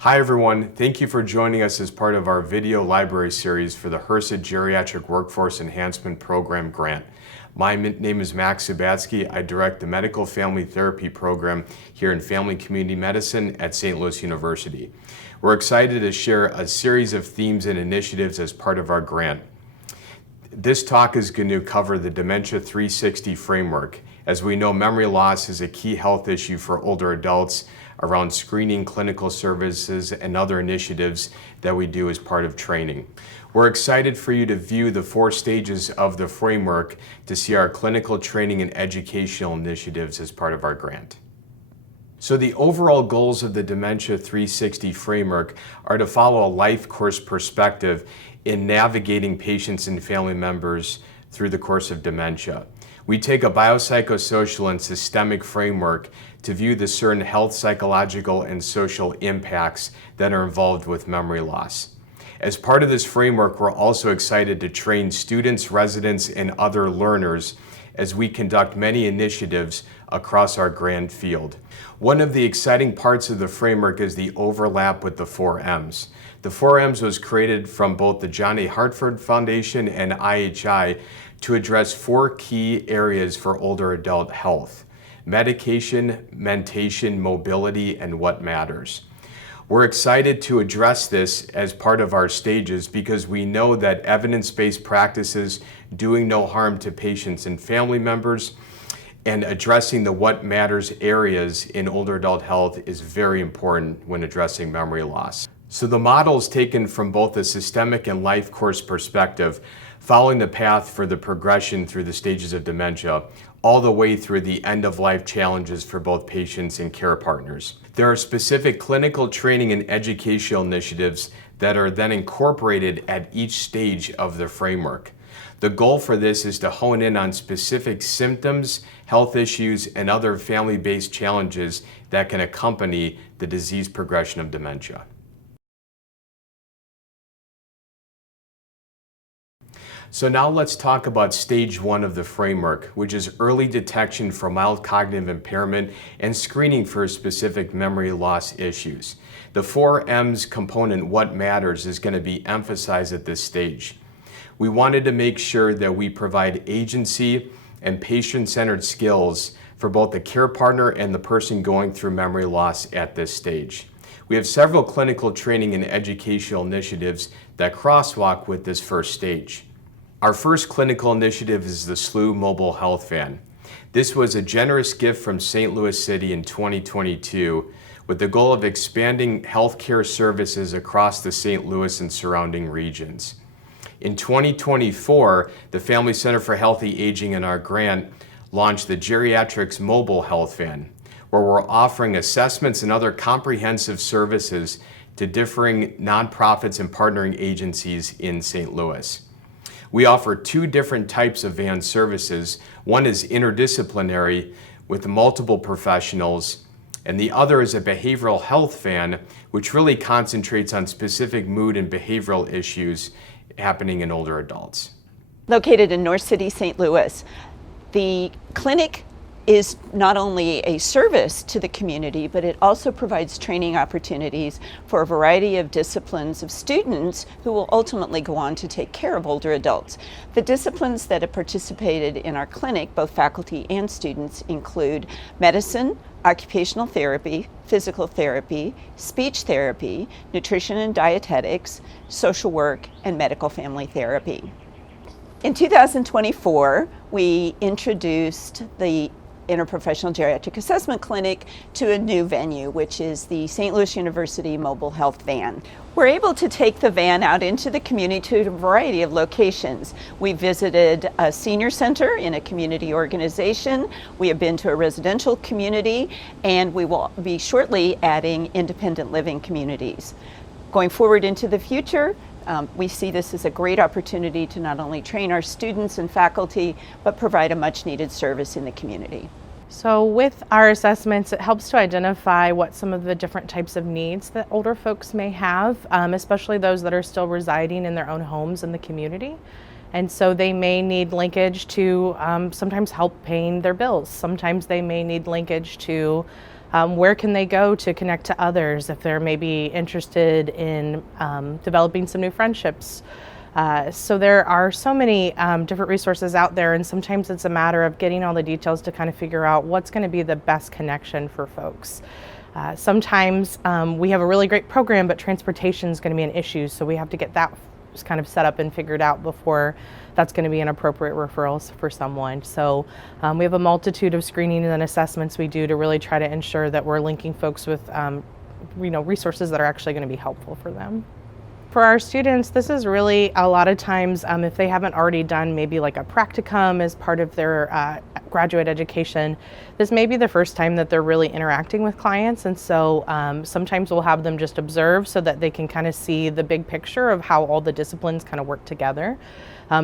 Hi everyone, thank you for joining us as part of our video library series for the HRSA Geriatric Workforce Enhancement Program grant. My name is Max Zubatsky. I direct the Medical Family Therapy program here in Family Community Medicine at St. Louis University. We're excited to share a series of themes and initiatives as part of our grant. This talk is going to cover the Dementia 360 framework. As we know, memory loss is a key health issue for older adults around screening, clinical services, and other initiatives that we do as part of training. We're excited for you to view the 4 stages of the framework to see our clinical training and educational initiatives as part of our grant. So the overall goals of the Dementia 360 framework are to follow a life course perspective in navigating patients and family members through the course of dementia. We take a biopsychosocial and systemic framework to view the certain health, psychological, and social impacts that are involved with memory loss. As part of this framework, we're also excited to train students, residents, and other learners as we conduct many initiatives across our grant field. One of the exciting parts of the framework is the overlap with the 4 M's. The 4 M's was created from both the John A. Hartford Foundation and IHI to address 4 key areas for older adult health: medication, mentation, mobility, and what matters. We're excited to address this as part of our stages because we know that evidence-based practices doing no harm to patients and family members and addressing the what matters areas in older adult health is very important when addressing memory loss. So the model is taken from both a systemic and life course perspective, following the path for the progression through the stages of dementia, all the way through the end-of-life challenges for both patients and care partners. There are specific clinical training and educational initiatives that are then incorporated at each stage of the framework. The goal for this is to hone in on specific symptoms, health issues, and other family-based challenges that can accompany the disease progression of dementia. So now let's talk about stage 1 of the framework, which is early detection for mild cognitive impairment and screening for specific memory loss issues. The 4 M's component, what matters, is going to be emphasized at this stage. We wanted to make sure that we provide agency and patient-centered skills for both the care partner and the person going through memory loss at this stage. We have several clinical training and educational initiatives that crosswalk with this first stage. Our first clinical initiative is the SLU Mobile Health Van. This was a generous gift from St. Louis City in 2022 with the goal of expanding healthcare services across the St. Louis and surrounding regions. In 2024, the Family Center for Healthy Aging and our grant launched the Geriatrics Mobile Health Van, where we're offering assessments and other comprehensive services to differing nonprofits and partnering agencies in St. Louis. We offer 2 different types of van services. One is interdisciplinary with multiple professionals, and the other is a behavioral health van, which really concentrates on specific mood and behavioral issues happening in older adults. Located in North City, St. Louis, the clinic is not only a service to the community, but it also provides training opportunities for a variety of disciplines of students who will ultimately go on to take care of older adults. The disciplines that have participated in our clinic, both faculty and students, include medicine, occupational therapy, physical therapy, speech therapy, nutrition and dietetics, social work, and medical family therapy. In 2024, we introduced the Interprofessional Geriatric Assessment Clinic to a new venue, which is the St. Louis University Mobile Health Van. We're able to take the van out into the community to a variety of locations. We visited a senior center in a community organization. We have been to a residential community, and we will be shortly adding independent living communities. Going forward into the future, we see this as a great opportunity to not only train our students and faculty, but provide a much needed service in the community. So with our assessments, it helps to identify what some of the different types of needs that older folks may have, especially those that are still residing in their own homes in the community. And so they may need linkage to sometimes help paying their bills. Sometimes they may need linkage to Where can they go to connect to others if they're maybe interested in developing some new friendships? So there are so many different resources out there, and sometimes it's a matter of getting all the details to kind of figure out what's going to be the best connection for folks. Sometimes we have a really great program, but transportation is going to be an issue, so we have to get that kind of set up and figured out before that's going to be an appropriate referral for someone. So we have a multitude of screening and assessments we do to really try to ensure that we're linking folks with resources that are actually going to be helpful for them. For our students, this is really a lot of times, if they haven't already done maybe like a practicum as part of their graduate education, this may be the first time that they're really interacting with clients. And so sometimes we'll have them just observe so that they can kind of see the big picture of how all the disciplines kind of work together.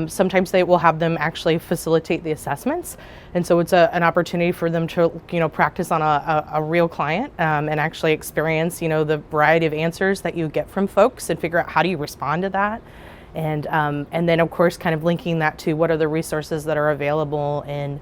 Sometimes they will have them actually facilitate the assessments. And so it's an opportunity for them to, practice on a real client and actually experience, the variety of answers that you get from folks and figure out how do you respond to that. And then, of course, kind of linking that to what are the resources that are available and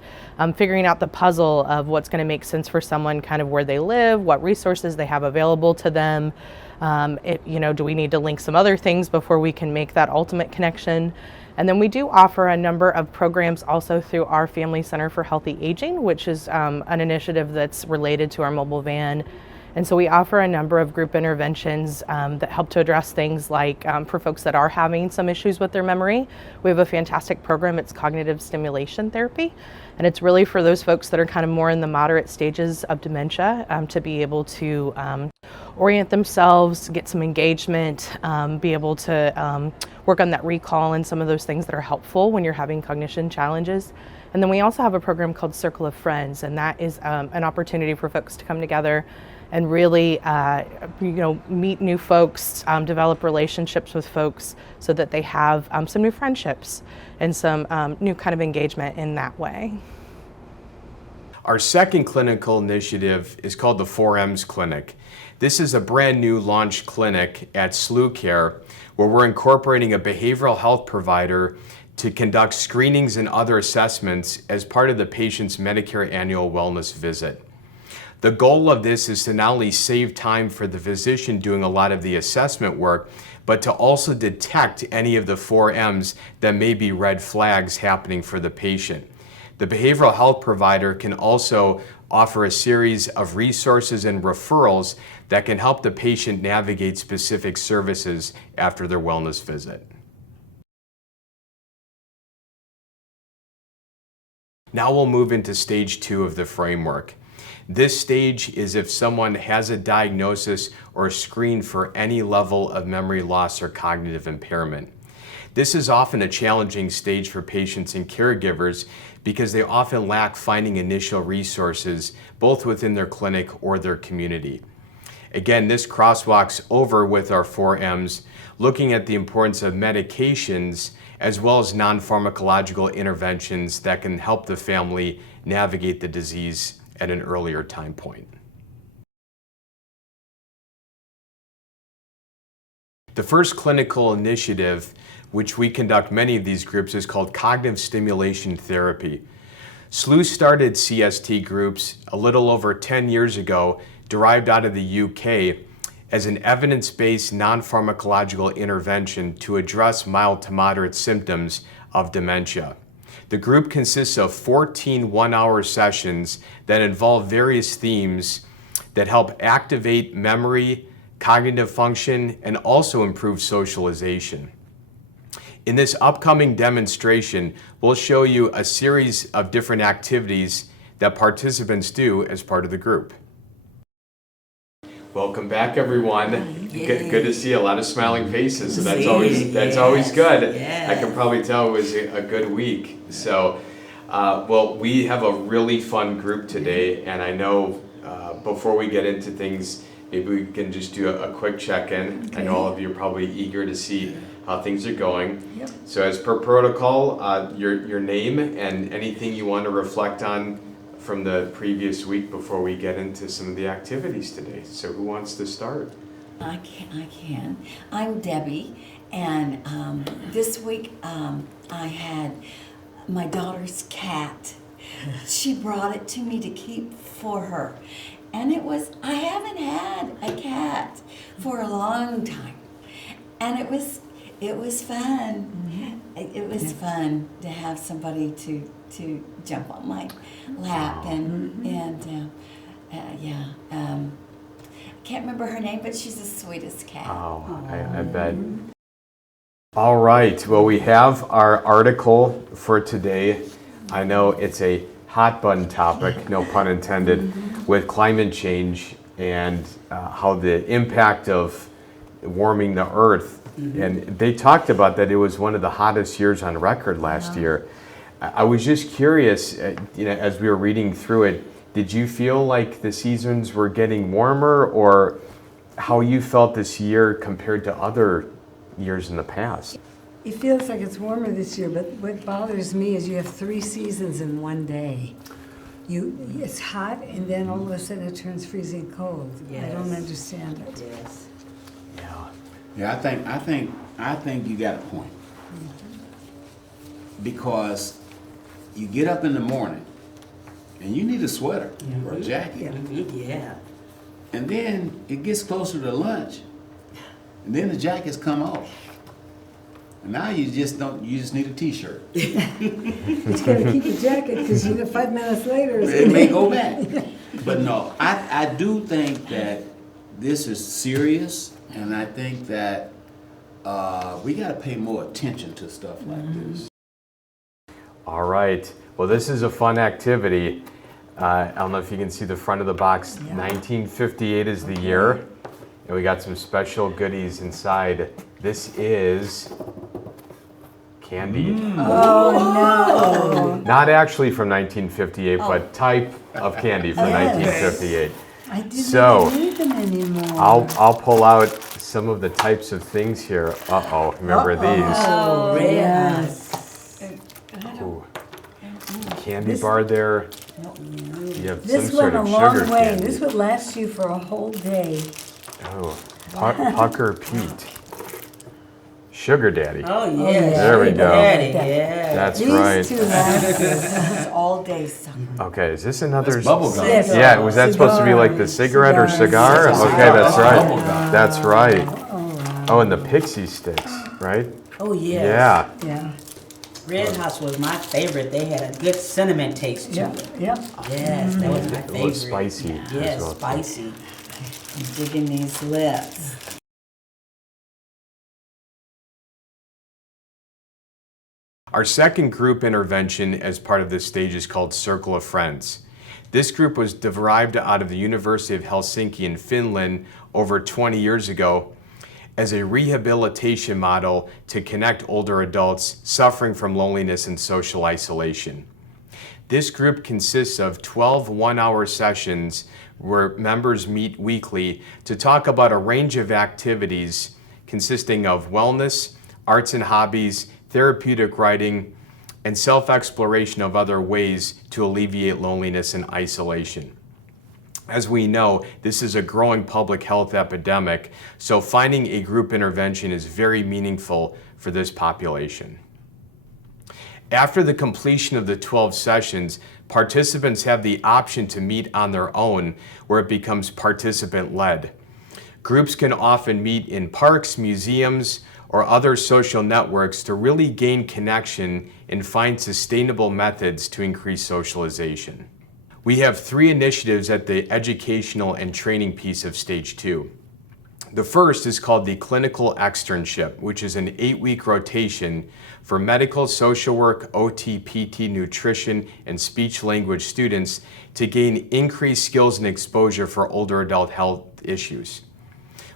figuring out the puzzle of what's going to make sense for someone, kind of where they live, what resources they have available to them. Do we need to link some other things before we can make that ultimate connection? And then we do offer a number of programs also through our Family Center for Healthy Aging, which is an initiative that's related to our mobile van. And so we offer a number of group interventions that help to address things like for folks that are having some issues with their memory. We have a fantastic program. It's cognitive stimulation therapy. And it's really for those folks that are kind of more in the moderate stages of dementia to be able to orient themselves, get some engagement, be able to work on that recall and some of those things that are helpful when you're having cognition challenges. And then we also have a program called Circle of Friends, and that is an opportunity for folks to come together and really meet new folks, develop relationships with folks so that they have some new friendships and some new kind of engagement in that way. Our second clinical initiative is called the 4Ms Clinic. This is a brand new launch clinic at SLU Care where we're incorporating a behavioral health provider to conduct screenings and other assessments as part of the patient's Medicare annual wellness visit. The goal of this is to not only save time for the physician doing a lot of the assessment work, but to also detect any of the 4Ms that may be red flags happening for the patient. The behavioral health provider can also offer a series of resources and referrals that can help the patient navigate specific services after their wellness visit. Now we'll move into stage 2 of the framework. This stage is if someone has a diagnosis or screen for any level of memory loss or cognitive impairment. This is often a challenging stage for patients and caregivers because they often lack finding initial resources both within their clinic or their community. Again, this crosswalks over with our 4Ms, looking at the importance of medications as well as non-pharmacological interventions that can help the family navigate the disease at an earlier time point. The first clinical initiative, which we conduct many of these groups, is called cognitive stimulation therapy. SLU started CST groups a little over 10 years ago, derived out of the UK, as an evidence-based non-pharmacological intervention to address mild to moderate symptoms of dementia. The group consists of 14 one-hour sessions that involve various themes that help activate memory, cognitive function, and also improve socialization. In this upcoming demonstration, we'll show you a series of different activities that participants do as part of the group. Welcome back, everyone. Good to see a lot of smiling faces. So that's always good. Yes. I can probably tell it was a good week. So, we have a really fun group today, and I know before we get into things, maybe we can just do a quick check-in. Okay. I know all of you are probably eager to see how things are going. Yep. So, as per protocol, your name and anything you want to reflect on from the previous week before we get into some of the activities today. So who wants to start? I can. I'm Debbie, and this week I had my daughter's cat. She brought it to me to keep for her, And I haven't had a cat for a long time. And it was fun. It was fun to have somebody to jump on my lap can't remember her name, but she's the sweetest cat. Oh, I bet. All right, well, we have our article for today. I know it's a hot button topic, no pun intended, with climate change and how the impact of warming the earth. And they talked about that it was one of the hottest years on record last year. I was just curious, as we were reading through it, did you feel like the seasons were getting warmer, or how you felt this year compared to other years in the past? It feels like it's warmer this year, but what bothers me is you have 3 seasons in one day. It's hot, and then all of a sudden it turns freezing cold. Yes. I don't understand it. Yes. Yeah. Yeah, I think you got a point. Because you get up in the morning and you need a sweater or a jacket. Yeah. And then it gets closer to lunch, and then the jackets come off. And now you just need a t-shirt. But you gotta keep a jacket because 5 minutes later It may go back. But no, I do think that this is serious, and I think that we got to pay more attention to stuff like this. All right. Well, this is a fun activity. I don't know if you can see the front of the box. 1958 is the year, and we got some special goodies inside. This is candy. Oh, no. Not actually from 1958, but type of candy from 1958. I didn't So, need them anymore. I'll pull out some of the types of things here. Uh-oh, remember these? Oh, yes. Ooh. Candy bar there. You have This some sort went a of long sugar way. candy. This would last you for a whole day. Oh, Pucker Pete. Sugar Daddy. Oh, yeah. There we go. Daddy, yeah. That's These right. two lasted. It's all day summer. Okay, is this another? That's bubble gum. Yes. Yeah, was that supposed to be like the cigarette or cigar? Cigar. Okay, that's Bubble right. gum. That's right. Oh, and the pixie sticks, right? Oh, yeah. Yeah. Yeah. Red House was my favorite. They had a good cinnamon taste to Yeah. it. Yeah. Yes, that was my It favorite. was spicy as Yes, well. spicy. I'm digging these lips. Our second group intervention as part of this stage is called Circle of Friends. This group was derived out of the University of Helsinki in Finland over 20 years ago as a rehabilitation model to connect older adults suffering from loneliness and social isolation. This group consists of 12 one-hour sessions where members meet weekly to talk about a range of activities consisting of wellness, arts and hobbies, therapeutic writing, and self-exploration of other ways to alleviate loneliness and isolation. As we know, this is a growing public health epidemic, so finding a group intervention is very meaningful for this population. After the completion of the 12 sessions, participants have the option to meet on their own, where it becomes participant-led. Groups can often meet in parks, museums, or other social networks to really gain connection and find sustainable methods to increase socialization. We have 3 initiatives at the educational and training piece of Stage 2. The first is called the Clinical Externship, which is an 8-week rotation for medical, social work, OT, PT, nutrition, and speech-language students to gain increased skills and exposure for older adult health issues.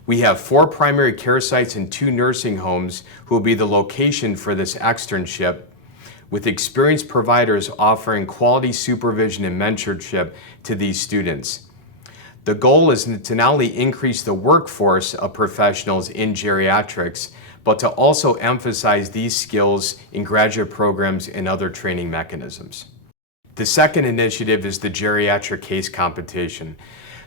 We have 4 primary care sites and 2 nursing homes who will be the location for this externship, with experienced providers offering quality supervision and mentorship to these students. The goal is to not only increase the workforce of professionals in geriatrics, but to also emphasize these skills in graduate programs and other training mechanisms. The second initiative is the Geriatric Case Competition.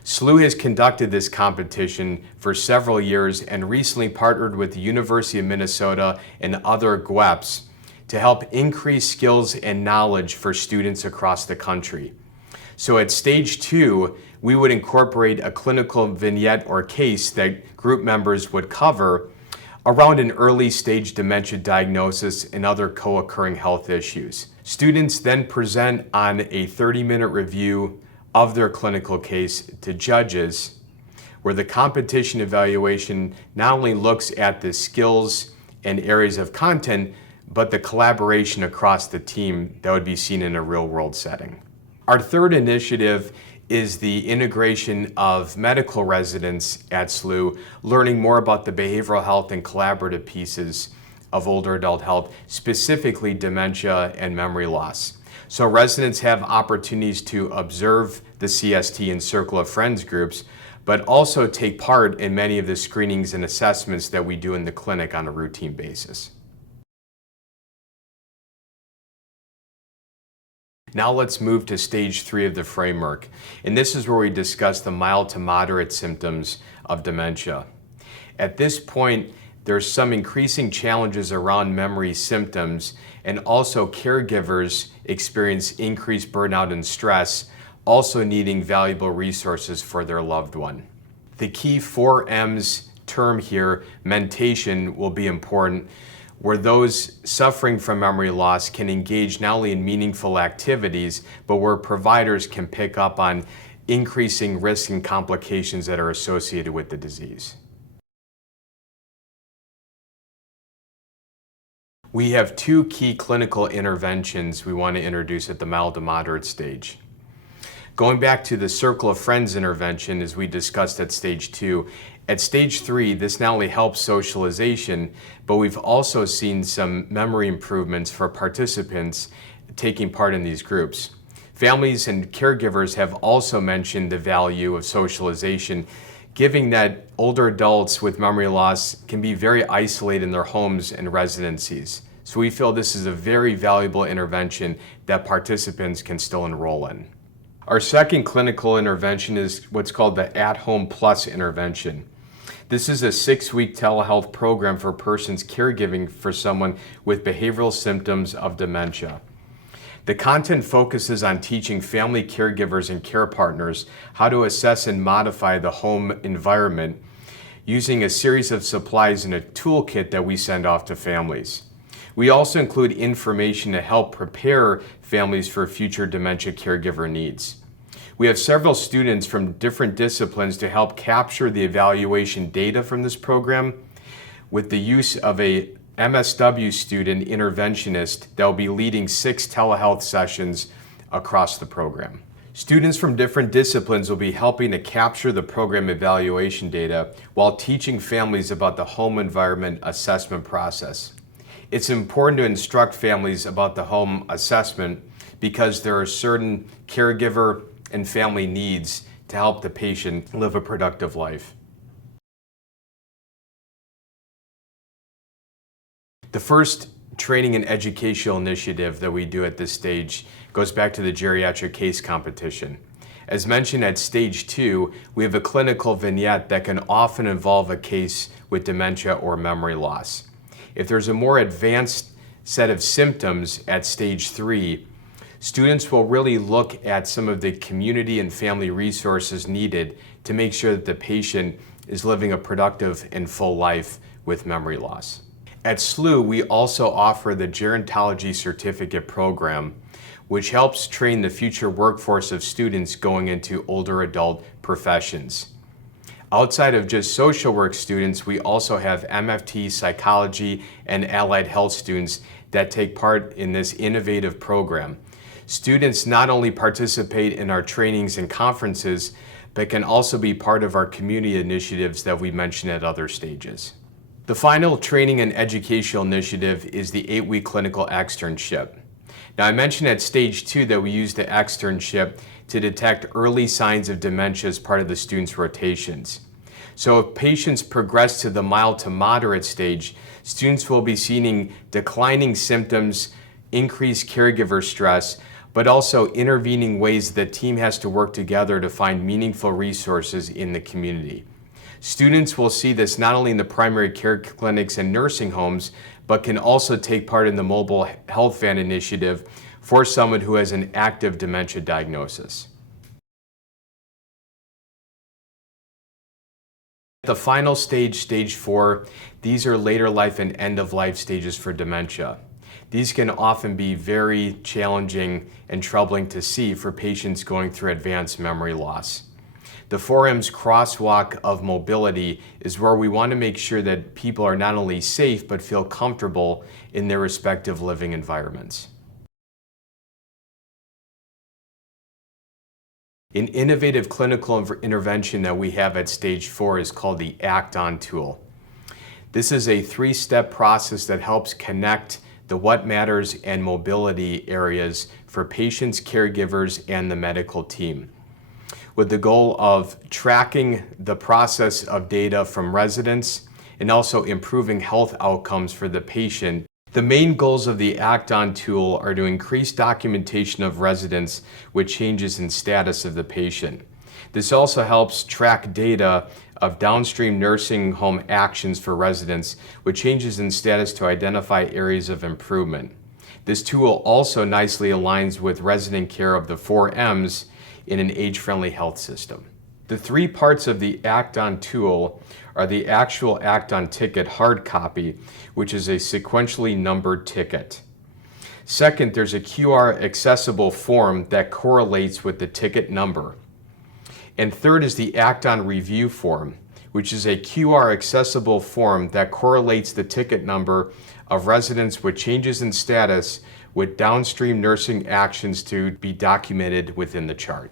SLU has conducted this competition for several years and recently partnered with the University of Minnesota and other GWEPs to help increase skills and knowledge for students across the country. So at Stage 2, we would incorporate a clinical vignette or case that group members would cover around an early stage dementia diagnosis and other co-occurring health issues. Students then present on a 30-minute review of their clinical case to judges, where the competition evaluation not only looks at the skills and areas of content, but the collaboration across the team that would be seen in a real-world setting. Our third initiative is the integration of medical residents at SLU, learning more about the behavioral health and collaborative pieces of older adult health, specifically dementia and memory loss. So residents have opportunities to observe the CST and Circle of Friends groups, but also take part in many of the screenings and assessments that we do in the clinic on a routine basis. Now let's move to stage 3 of the framework. And this is where we discuss the mild to moderate symptoms of dementia. At this point, there's some increasing challenges around memory symptoms, and also caregivers experience increased burnout and stress, also needing valuable resources for their loved one. The key 4 M's term here, mentation, will be important, where those suffering from memory loss can engage not only in meaningful activities, but where providers can pick up on increasing risks and complications that are associated with the disease. We have 2 key clinical interventions we want to introduce at the mild to moderate stage. Going back to the Circle of Friends intervention, as we discussed at stage 2, at stage 3, this not only helps socialization, but we've also seen some memory improvements for participants taking part in these groups. Families and caregivers have also mentioned the value of socialization, given that older adults with memory loss can be very isolated in their homes and residencies. So we feel this is a very valuable intervention that participants can still enroll in. Our second clinical intervention is what's called the At Home Plus intervention. This is a 6-week telehealth program for persons caregiving for someone with behavioral symptoms of dementia. The content focuses on teaching family caregivers and care partners how to assess and modify the home environment using a series of supplies and a toolkit that we send off to families. We also include information to help prepare families for future dementia caregiver needs. We have several students from different disciplines to help capture the evaluation data from this program, with the use of a MSW student interventionist that will be leading 6 telehealth sessions across the program. Students from different disciplines will be helping to capture the program evaluation data while teaching families about the home environment assessment process. It's important to instruct families about the home assessment because there are certain caregiver and family needs to help the patient live a productive life. The first training and educational initiative that we do at this stage goes back to the geriatric case competition. As mentioned at stage 2, we have a clinical vignette that can often involve a case with dementia or memory loss. If there's a more advanced set of symptoms at stage 3, students will really look at some of the community and family resources needed to make sure that the patient is living a productive and full life with memory loss. At SLU, we also offer the Gerontology Certificate Program, which helps train the future workforce of students going into older adult professions. Outside of just social work students, we also have MFT, psychology, and allied health students that take part in this innovative program. Students not only participate in our trainings and conferences, but can also be part of our community initiatives that we mentioned at other stages. The final training and educational initiative is the 8-week clinical externship. Now, I mentioned at stage 2 that we use the externship to detect early signs of dementia as part of the students' rotations. So if patients progress to the mild to moderate stage, students will be seeing declining symptoms, increased caregiver stress, but also intervening ways the team has to work together to find meaningful resources in the community. Students will see this not only in the primary care clinics and nursing homes, but can also take part in the mobile health van initiative for someone who has an active dementia diagnosis. The final stage, stage 4, these are later life and end of life stages for dementia. These can often be very challenging and troubling to see for patients going through advanced memory loss. The 4M's crosswalk of mobility is where we want to make sure that people are not only safe but feel comfortable in their respective living environments. An innovative clinical intervention that we have at stage 4 is called the Act-On tool. This is a 3-step process that helps connect the what matters and mobility areas for patients, caregivers, and the medical team, with the goal of tracking the process of data from residents and also improving health outcomes for the patient. The main goals of the Act-On tool are to increase documentation of residents with changes in status of the patient. This also helps track data of downstream nursing home actions for residents with changes in status to identify areas of improvement. This tool also nicely aligns with resident care of the 4M's in an age-friendly health system. The 3 parts of the Act-On tool are the actual Act-On ticket hard copy, which is a sequentially numbered ticket. Second, there's a QR accessible form that correlates with the ticket number. And third is the Act-On review form, which is a QR accessible form that correlates the ticket number of residents with changes in status with downstream nursing actions to be documented within the chart.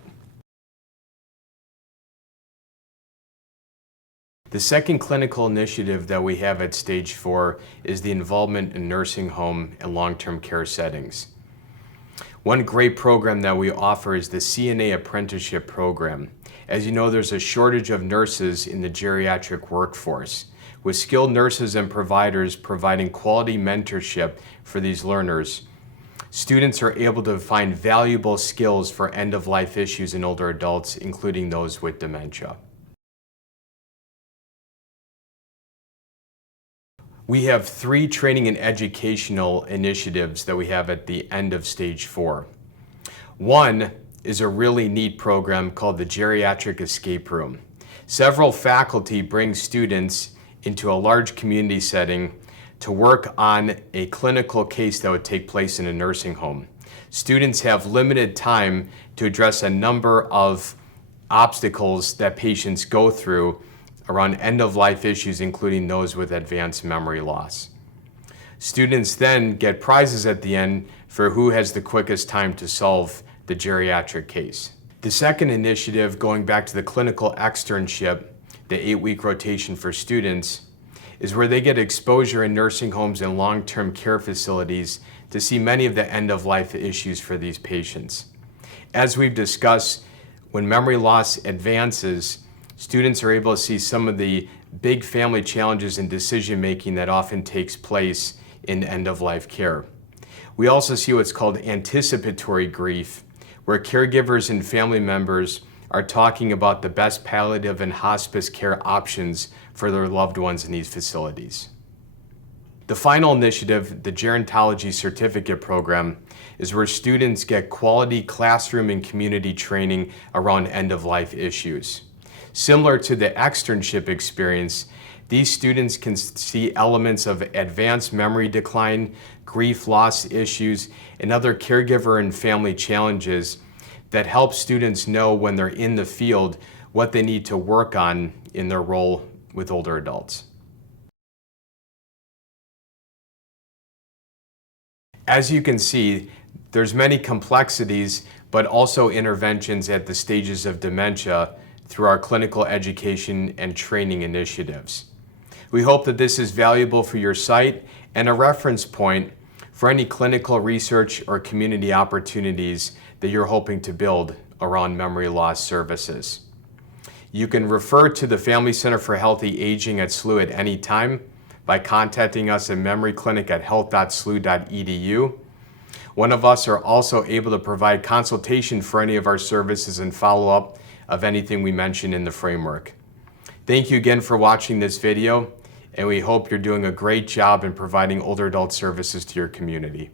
The second clinical initiative that we have at stage 4 is the involvement in nursing home and long-term care settings. One great program that we offer is the CNA Apprenticeship Program. As you know, there's a shortage of nurses in the geriatric workforce. With skilled nurses and providers providing quality mentorship for these learners, students are able to find valuable skills for end-of-life issues in older adults, including those with dementia. We have 3 training and educational initiatives that we have at the end of stage 4. One is a really neat program called the Geriatric Escape Room. Several faculty bring students into a large community setting to work on a clinical case that would take place in a nursing home. Students have limited time to address a number of obstacles that patients go through around end-of-life issues, including those with advanced memory loss. Students then get prizes at the end for who has the quickest time to solve the geriatric case. The second initiative, going back to the clinical externship, the 8-week rotation for students, is where they get exposure in nursing homes and long-term care facilities to see many of the end-of-life issues for these patients. As we've discussed, when memory loss advances, students are able to see some of the big family challenges in decision-making that often takes place in end-of-life care. We also see what's called anticipatory grief, where caregivers and family members are talking about the best palliative and hospice care options for their loved ones in these facilities. The final initiative, the Gerontology Certificate Program, is where students get quality classroom and community training around end-of-life issues. Similar to the externship experience, these students can see elements of advanced memory decline, grief loss issues, and other caregiver and family challenges that help students know when they're in the field what they need to work on in their role with older adults. As you can see, there's many complexities, but also interventions at the stages of dementia through our clinical education and training initiatives. We hope that this is valuable for your site and a reference point for any clinical research or community opportunities that you're hoping to build around memory loss services. You can refer to the Family Center for Healthy Aging at SLU at any time by contacting us at memoryclinic@health.slu.edu. One of us are also able to provide consultation for any of our services and follow-up of anything we mentioned in the framework. Thank you again for watching this video, and we hope you're doing a great job in providing older adult services to your community.